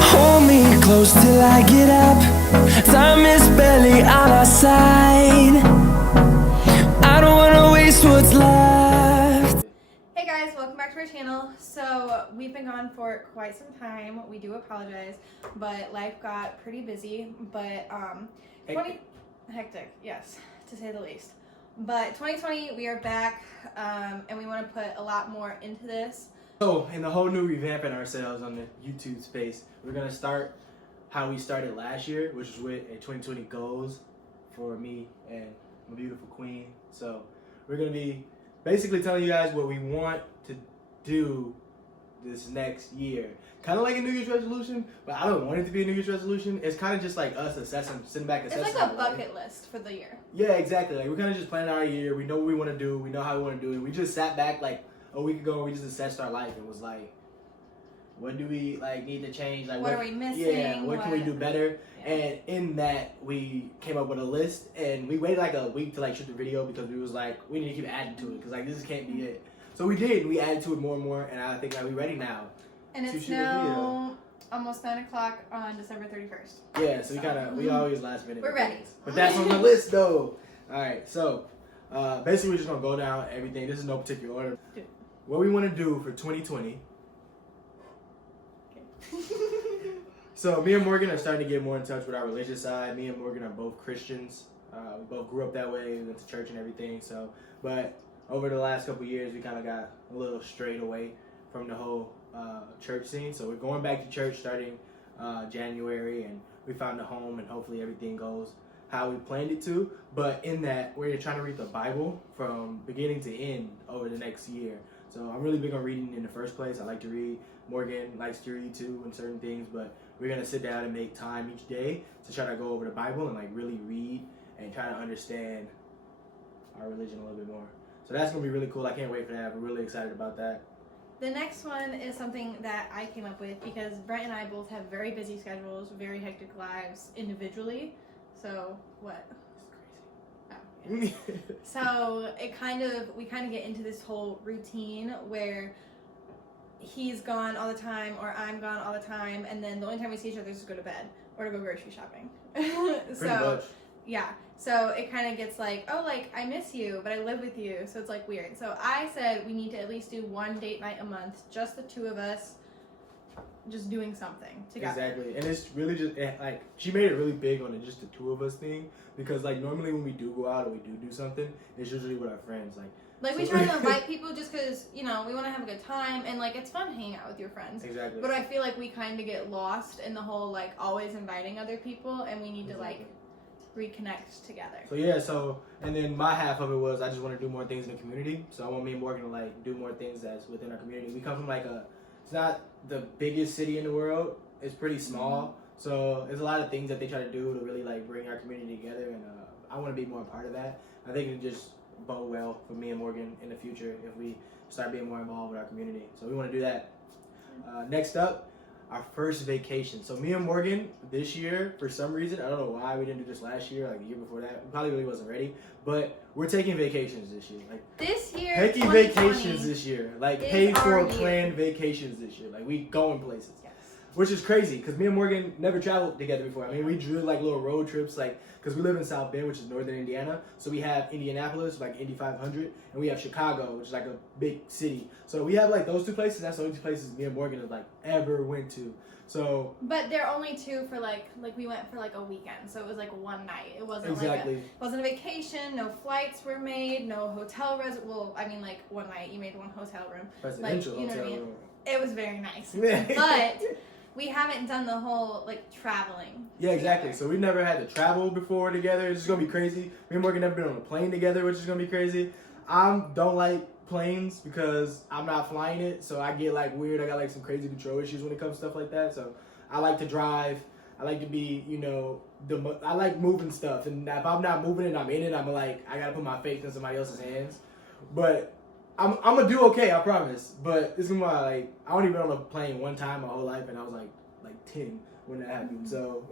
Hold me close till I get up. Time is barely on our side. I don't wanna waste what's left. Hey guys, welcome back to our channel. So we've been gone for quite some time. We do apologize, but life got pretty busy. But hectic, yes, to say the least. But 2020, we are back, and we want to put a lot more into this. So, in the whole new revamping ourselves on the YouTube space, we're gonna start how we started last year, which was with a 2020 goals for me and my beautiful queen. So, we're gonna be basically telling you guys what we want to do this next year. Kind of like a New Year's resolution, but I don't want it to be a New Year's resolution. It's kind of just like us sitting back assessing. It's like a bucket list for the year. Yeah, exactly. Like we're kind of just planning our year. We know what we want to do. We know how we want to do it. We just sat back like a week ago. We just assessed our life and was like, what do we like need to change? Like what are we missing? Yeah, what can we do better? Yeah. And in that, we came up with a list, and we waited like a week to like shoot the video because we was like, we need to keep adding to it because like this can't be it. So we did. We added to it more and more, and I think that we're ready now. And it's now almost 9 o'clock on December 31st. Yeah, so we always last minute. We're ready. But that's on the list though. All right, so basically we're just gonna go down everything. This is no particular order. What we want to do for 2020. So me and Morgan are starting to get more in touch with our religious side. Me and Morgan are both Christians. We both grew up that way. We went to church and everything. So, but over the last couple of years, we kind of got a little strayed away from the whole church scene. So we're going back to church starting January, and we found a home, and hopefully everything goes how we planned it to. But in that, we're trying to read the Bible from beginning to end over the next year. So I'm really big on reading in the first place. I like to read. Morgan likes to read too and certain things, but we're gonna sit down and make time each day to try to go over the Bible and like really read and try to understand our religion a little bit more. So that's gonna be really cool. I can't wait for that. We're really excited about that. The next one is something that I came up with because Brent and I both have very busy schedules, very hectic lives individually. So what? Oh, yeah. So we kind of get into this whole routine where he's gone all the time or I'm gone all the time, and then the only time we see each other is to go to bed or to go grocery shopping. Pretty much. Yeah, so it kind of gets like, oh, like, I miss you, but I live with you, so it's, like, weird. So I said we need to at least do one date night a month, just the two of us, just doing something together. Exactly, and it's really just, like, she made it really big on the just the two of us thing, because, like, normally when we do go out or we do something, it's usually with our friends, Like, we try to invite people just because, you know, we want to have a good time, and, like, it's fun hanging out with your friends. Exactly. But I feel like we kind of get lost in the whole, like, always inviting other people, and we need to, like, reconnect together. So yeah, and then my half of it was I just want to do more things in the community. So I want me and Morgan to like do more things that's within our community. We come from like it's not the biggest city in the world. It's pretty small. So there's a lot of things that they try to do to really like bring our community together, and I want to be more a part of that. I think it just bode well for me and Morgan in the future if we start being more involved with our community. So we want to do that. Next up, our first vacation. So me and Morgan this year, for some reason, I don't know why we didn't do this last year, like the year before that. We probably really wasn't ready, but we're taking vacations this year. Like this year, taking vacations this year, like paid for our planned vacations this year. Like we going places. Yes. Which is crazy because me and Morgan never traveled together before. I mean, we drew like little road trips, like because we live in South Bend, which is northern Indiana. So we have Indianapolis, like Indy 500, and we have Chicago, which is like a big city. So we have like those two places. That's the only two places me and Morgan have like ever went to. So. But they're only two for like we went for like a weekend, so it was like one night. It wasn't exactly. It wasn't a vacation. No flights were made. No hotel well, I mean like one night you made one hotel room. Presidential like, you know hotel what I mean? room. It was very nice, but. We haven't done the whole, like, traveling. Yeah, exactly. So we've never had to travel before together. It's just going to be crazy. Me and Morgan never been on a plane together, which is going to be crazy. I don't like planes because I'm not flying it, so I get, like, weird. I got, like, some crazy control issues when it comes to stuff like that. So I like to drive. I like to be, you know, I like moving stuff. And if I'm not moving it, I'm in it. I'm like, I got to put my faith in somebody else's hands. But I'm gonna do okay, I promise. But it's gonna be like I only been on a plane one time my whole life, and I was like 10 when that happened. So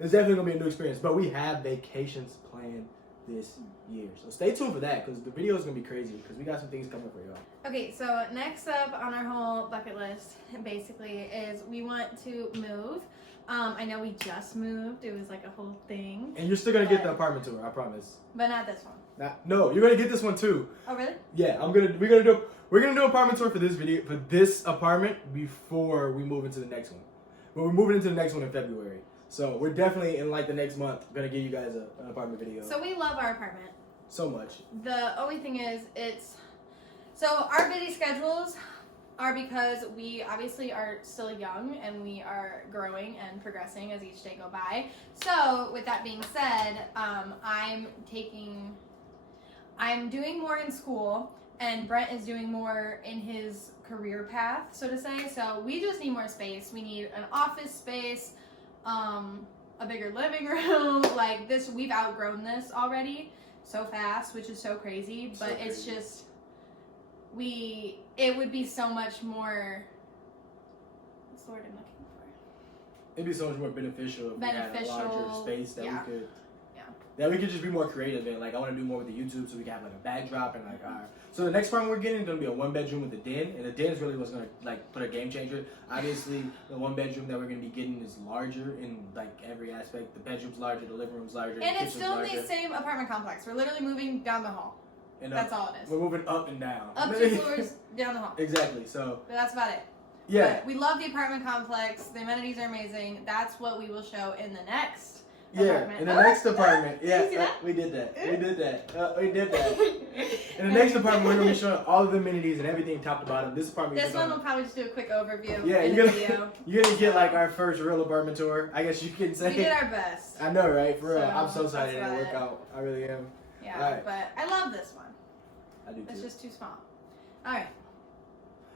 it's definitely gonna be a new experience. But we have vacations planned this year. So stay tuned for that because the video is gonna be crazy because we got some things coming for y'all. Okay, so next up on our whole bucket list, basically, is we want to move. I know we just moved. It was like a whole thing. And you're still gonna get the apartment tour, I promise. But not this one. No, you're gonna get this one too. Oh, really? Yeah, we're gonna do apartment tour for this video for this apartment before we move into the next one. But we're moving into the next one in February. So we're definitely in like the next month gonna give you guys an apartment video. So we love our apartment. So much. The only thing is, so our busy schedules are because we obviously are still young and we are growing and progressing as each day go by. So with that being said, I'm doing more in school and Brent is doing more in his career path, so to say. So we just need more space. We need an office space, a bigger living room. Like this, we've outgrown this already so fast, which is so crazy, but it's just, it would be so much more, what's the word I'm looking for? It'd be so much more beneficial if we had a larger space that we could just be more creative in. Like I want to do more with the YouTube so we can have like a backdrop and like so the next apartment we're getting is gonna be a 1-bedroom with a den, and the den is really what's gonna like put a game changer. Obviously, the 1-bedroom that we're gonna be getting is larger in like every aspect. The bedroom's larger, the living room's larger, and the it's still in the same apartment complex. We're literally moving down the hall. And that's all it is. We're moving up and down. Up 2 floors, down the hall. Exactly. So. But that's about it. Yeah. But we love the apartment complex. The amenities are amazing. That's what we will show in the next. apartment. In the next apartment. Yeah, we did that. We did that. In the next apartment, we're going to be showing all of the amenities and everything top to bottom. This apartment. This one will probably just do a quick overview. Yeah, in the video. You're going to get like our first real apartment tour. I guess you can say. We did our best. I know, right? For real. So, I'm so excited to work out. I really am. Yeah, right. but I love this one. I do too. It's just too small. All right.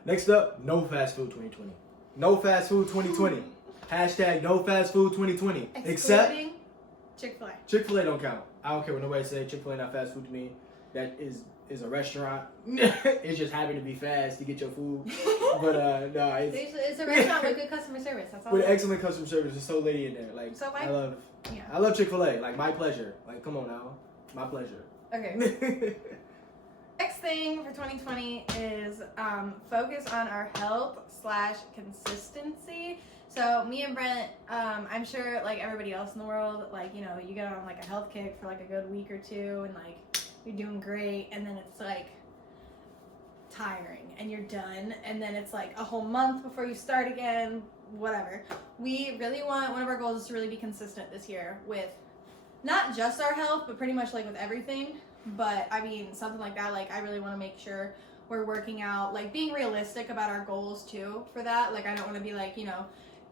Next up, no fast food 2020. No fast food 2020. Hashtag no fast food 2020. Except Chick-fil-A. Chick-fil-A don't count. I don't care what nobody say. Chick-fil-A not fast food to me. That is a restaurant. It's just happy to be fast to get your food. But no, it's a restaurant with good customer service. That's all. With excellent customer service. There's so lady in there. Like so I love Chick-fil-A. Like my pleasure. Like come on now, my pleasure. Okay. Next thing for 2020 is focus on our health / consistency. So me and Brent, I'm sure like everybody else in the world, like, you know, you get on like a health kick for like a good week or two and like you're doing great and then it's like tiring and you're done and then it's like a whole month before you start again, whatever. We really want, one of our goals is to really be consistent this year with not just our health, but pretty much like with everything. But I mean, something like that, like I really want to make sure we're working out, like being realistic about our goals too for that. Like I don't want to be like, you know,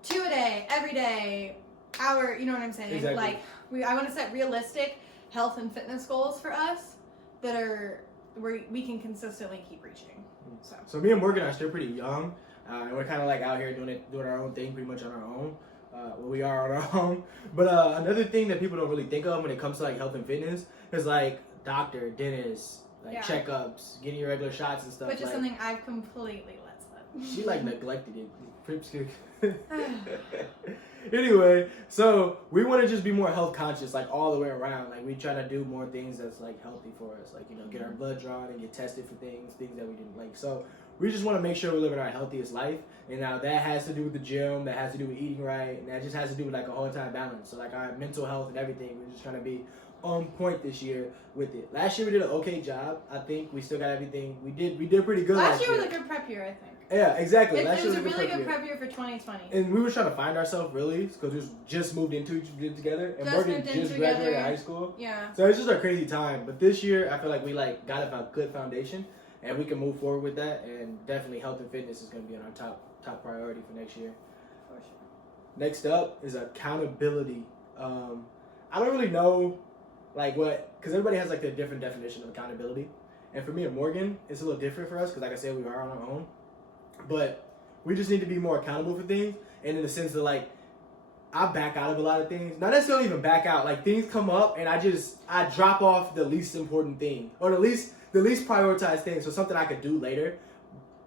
2 a day, every day, hour, you know what I'm saying? Exactly. Like I want to set realistic health and fitness goals for us that are where we can consistently keep reaching. So me and Morgan are still pretty young, and we're kind of like out here doing our own thing, pretty much on our own. We are on our own. But another thing that people don't really think of when it comes to like health and fitness is like doctor, dentist, like checkups, getting your regular shots and stuff. Which is something I've completely let slip. She like neglected it. Anyway, so we want to just be more health conscious, like all the way around. Like we try to do more things that's like healthy for us, like, you know, get our blood drawn and get tested for things that we didn't like. So we just want to make sure we're living our healthiest life. And now that has to do with the gym, that has to do with eating right, and that just has to do with like a whole time balance. So like our mental health and everything, we're just trying to be on point this year with it. Last year we did an okay job. I think we still got everything. We did pretty good. Last year was a good prep year, I think. Yeah, exactly. It was a really good prep year for 2020. And we were trying to find ourselves really, because we just moved into together, and Morgan just graduated high school. Yeah. So it's just a crazy time. But this year, I feel like we like got a good foundation, and we can move forward with that. And definitely, health and fitness is going to be on our top priority for next year. For sure. Next up is accountability. I don't really know, like what, because everybody has like their different definition of accountability. And for me and Morgan, it's a little different for us, because like I said, we are on our own. But we just need to be more accountable for things, and in the sense that like I back out of a lot of things. Not necessarily even back out. Like things come up and I drop off the least important thing, or the least prioritized thing. So something I could do later,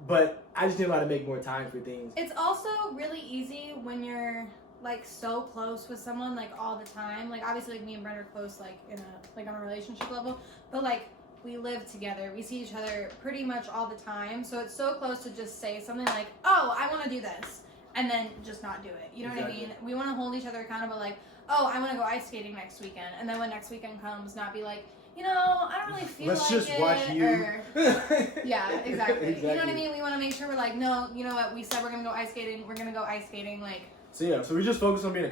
but I just need to know how to make more time for things. It's also really easy when you're like so close with someone like all the time. Like obviously like me and Brent are close like in a like on a relationship level, but like we live together. We see each other pretty much all the time. So it's so close to just say something like, "Oh, I want to do this." And then just not do it. You know what I mean? We want to hold each other accountable like, "Oh, I want to go ice skating next weekend." And then when next weekend comes, not be like, "You know, I don't really feel Let's like just it." watch you. Or, yeah, exactly. You know what I mean? We want to make sure we're like, "No, you know what? We said we're going to go ice skating. We're going to go ice skating." Like, So we just focus on being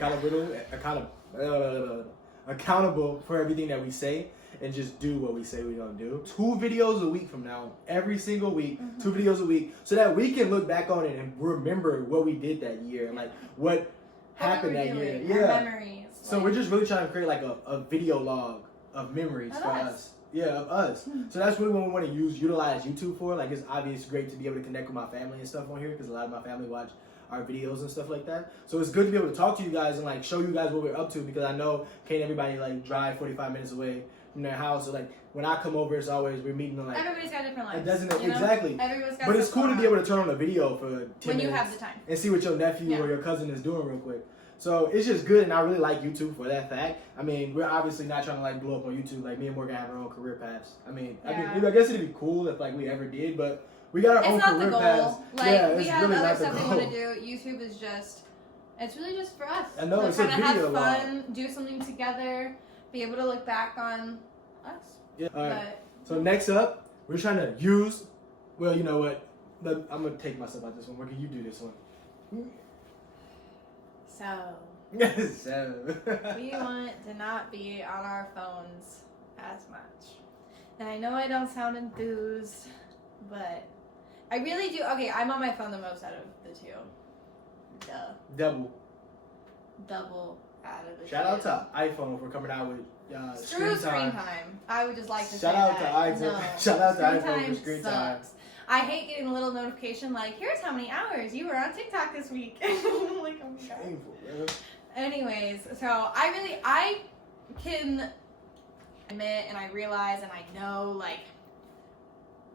accountable for everything that we say and just do what we say we're gonna do. 2 videos a week from now, every single week, 2 videos a week, so that we can look back on it and remember what we did that year and like what happened that year. Our memories. So like, we're just really trying to create like a video log of memories Of for us. us. Yeah, of us. So that's really what we want to utilize YouTube for. Like it's obvious great to be able to connect with my family and stuff on here because a lot of my family watch our videos and stuff like that. So it's good to be able to talk to you guys and like show you guys what we're up to because I know can't everybody like drive 45 minutes away from their house. So like when I come over, it's always we're meeting like everybody's got different lives. it doesn't you know? exactly. Everybody's got But it's stuff cool to going be on able to turn on a video for 10 when minutes you have the time and see what your nephew or your cousin is doing real quick. So it's just good, and I really like YouTube for that fact. I mean, we're obviously not trying to like blow up on YouTube. Like me and Morgan have our own career paths. I mean, I guess it'd be cool if like we ever did, but we got our own career It's not the paths. goal. Like Yeah, we it's have really other not the stuff we goal. want to do. YouTube is just, it's really just for us. I know, to it's a kind of video have fun, do something together, be able to look back on us. Yeah. All right. But So next up, we're trying to use. Well, you know what? I'm gonna take myself out this one. Morgan, you do this one. so So. we want to not be on our phones as much. And I know I don't sound enthused, but I really do. Okay, I'm on my phone the most out of the two. Double. Double out of the Shout two. out to iPhone for coming out with Screw screen time. I would just like to Shout say out that. to No. iPhone. Shout out to Screen iPhone for time screen time. sucks. I hate getting a little notification like, here's how many hours you were on TikTok this week. Like, oh my God. Shameful, bro. Anyways, so I can admit and I realize and I know like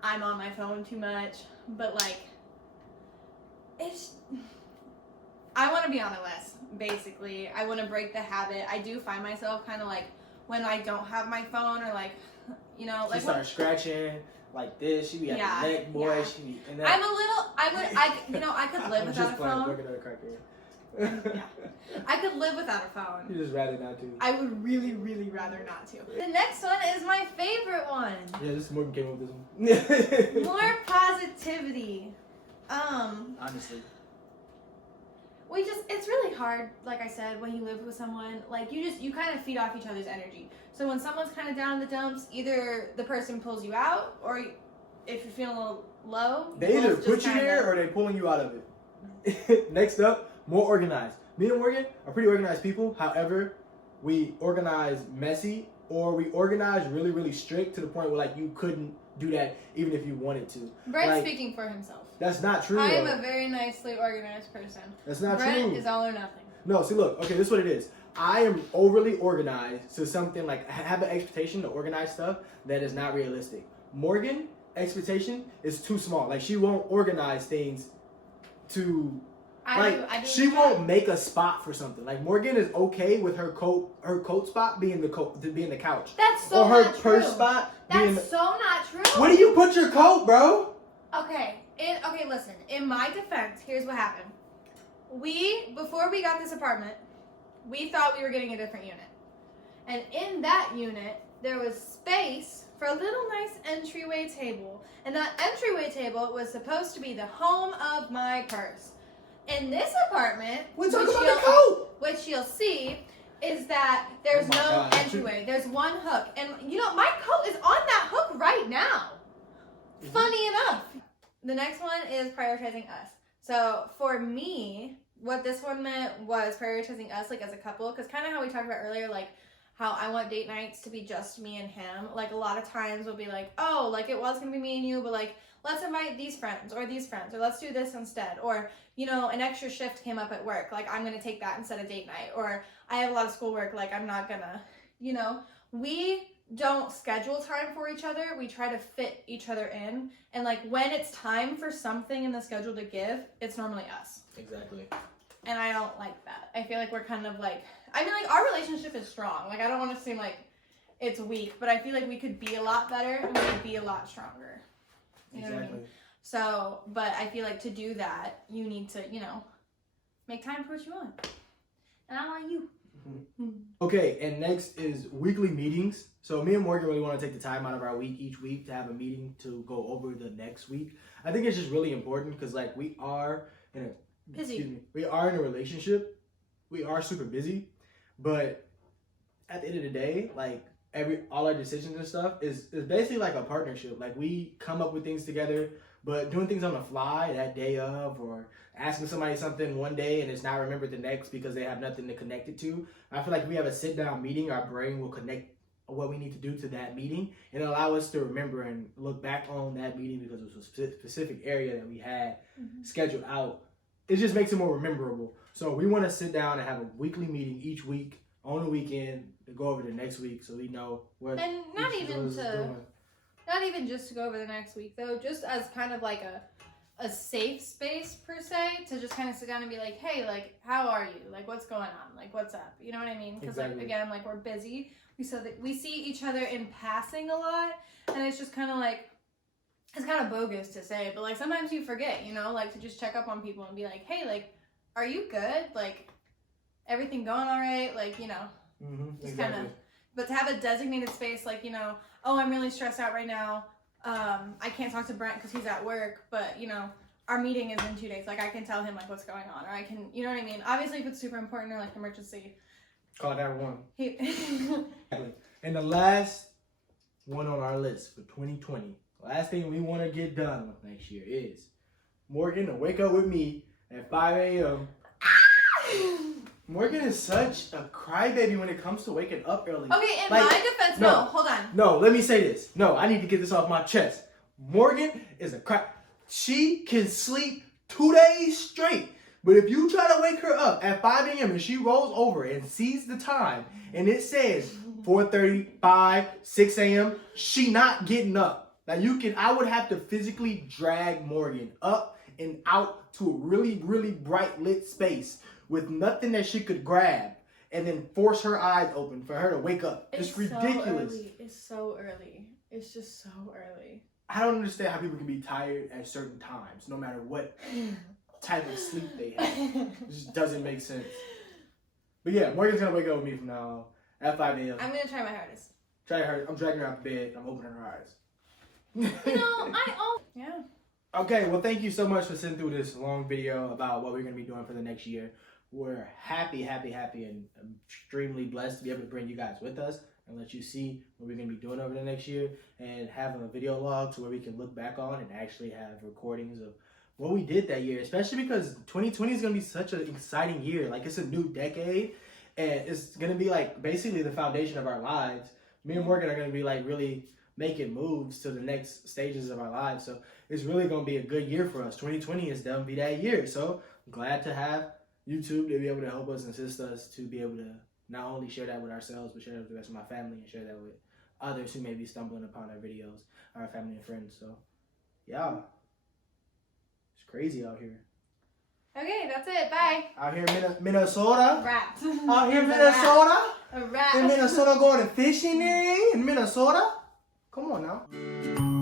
I'm on my phone too much, but like I want to be on it less, basically. I want to break the habit. I do find myself kind of like when I don't have my phone or like, you know, like She started scratching like this. She be at Yeah, the neck, boy. yeah. She be, and then, I could live I'm without just a playing, phone. working on a crackhead. Yeah. I could live without a phone. You just rather not to. I would really, really rather not to. The next one is my favorite one. Yeah, this Morgan came up with this one. More positivity. Honestly. It's really hard, like I said, when you live with someone, like you kind of feed off each other's energy. So when someone's kind of down in the dumps, either the person pulls you out, or if you're feeling a little low, They either both put just you kinda- there or they pulling you out of it. Next up, more organized. Me and Morgan are pretty organized people. However, we organize messy or we organize really, really strict to the point where like you couldn't do that even if you wanted to. Brent's Like, speaking for himself. That's not true. I am though. a very nicely organized person. That's not Brent true. is all or nothing. No, see, look. Okay, this is what it is. I am overly organized to something like I have an expectation to organize stuff that is not realistic. Morgan expectation is too small. Like she won't organize things to I do she try. won't make a spot for something. Like Morgan is okay with her coat spot being the couch. That's so or her not purse true. spot being That's so not true. Where do you put your coat, bro? Okay, listen. In my defense, here's what happened. Before we got this apartment, we thought we were getting a different unit. And in that unit, there was space for a little nice entryway table. And that entryway table was supposed to be the home of my purse. In this apartment, We talk about the coat. which you'll see, is that there's Oh my no God. entryway. There's one hook. And you know, my coat is on that hook right now. Funny enough. The next one is prioritizing us. So for me, what this one meant was prioritizing us like as a couple, because kind of how we talked about earlier, like how I want date nights to be just me and him. Like a lot of times we'll be like, oh, like it was gonna be me and you, but like let's invite these friends, or let's do this instead. Or, you know, an extra shift came up at work, like I'm gonna take that instead of date night. Or I have a lot of schoolwork, like I'm not gonna, you know, we don't schedule time for each other. We try to fit each other in. And like when it's time for something in the schedule to give, it's normally us. Exactly. And I don't like that. I feel like we're kind of like, I mean, like, our relationship is strong. Like, I don't want to seem like it's weak, but I feel like we could be a lot better and we could be a lot stronger. You know what I mean? So, but I feel like to do that, you need to, you know, make time for what you want. And I want you. Okay, and next is weekly meetings. So me and Morgan really want to take the time out of our week each week to have a meeting to go over the next week. I think it's just really important because like we are in a relationship. We are super busy, but at the end of the day, like all our decisions and stuff is basically like a partnership. Like we come up with things together, but doing things on the fly that day of, or asking somebody something one day and it's not remembered the next because they have nothing to connect it to. I feel like if we have a sit down meeting, our brain will connect what we need to do to that meeting and allow us to remember and look back on that meeting because it was a specific area that we had scheduled out. It just makes it more memorable. So we want to sit down and have a weekly meeting each week on the weekend to go over the next week so we know what. And not even just to go over the next week though, just as kind of like a safe space per se, to just kind of sit down and be like, hey, like, how are you? Like, what's going on? Like, what's up? You know what I mean? Because like, again, like, we're busy. We see each other in passing a lot, and it's just kind of like, it's kind of bogus to say, but like sometimes you forget, you know, like to just check up on people and be like, hey, like, are you good? Like, everything going all right? Like, you know, just kind of, but to have a designated space, like, you know, oh, I'm really stressed out right now. I can't talk to Brent because he's at work, but you know, our meeting is in 2 days. Like I can tell him like what's going on, or I can, you know what I mean? Obviously if it's super important or like emergency, call that one. And the last one on our list for 2020, last thing we want to get done with next year is Morgan to wake up with me at 5 a.m. Morgan is such a crybaby when it comes to waking up early. Okay, in my defense, no, hold on. No, let me say this. No, I need to get this off my chest. Morgan is a cry. She can sleep 2 days straight. But if you try to wake her up at 5 a.m. and she rolls over and sees the time and it says 4:30, 5, 6 a.m., she not getting up. Now I would have to physically drag Morgan up and out to a really, really bright lit space with nothing that she could grab and then force her eyes open for her to wake up. It's ridiculous. So early. It's so early. It's just so early. I don't understand how people can be tired at certain times, no matter what type of sleep they have. It just doesn't make sense. But yeah, Morgan's gonna wake up with me from now on at 5 a.m. I'm gonna try my hardest. I'm dragging her out of bed. I'm opening her eyes. You know, yeah. Okay, well, thank you so much for sitting through this long video about what we're going to be doing for the next year. We're happy, and extremely blessed to be able to bring you guys with us and let you see what we're going to be doing over the next year and have a video log to where we can look back on and actually have recordings of what we did that year, especially because 2020 is going to be such an exciting year. Like, it's a new decade, and it's going to be, like, basically the foundation of our lives. Me and Morgan are going to be, like, really making moves to the next stages of our lives. So it's really going to be a good year for us. 2020 is going to be that year. So I'm glad to have YouTube to be able to help us and assist us to be able to not only share that with ourselves, but share that with the rest of my family and share that with others who may be stumbling upon our videos, our family and friends. So yeah, it's crazy out here. Okay, that's it. Bye. Out here in Minnesota. Wrapped. Out here in Minnesota. A wrap. In Minnesota, going fishing in Minnesota. Come on now.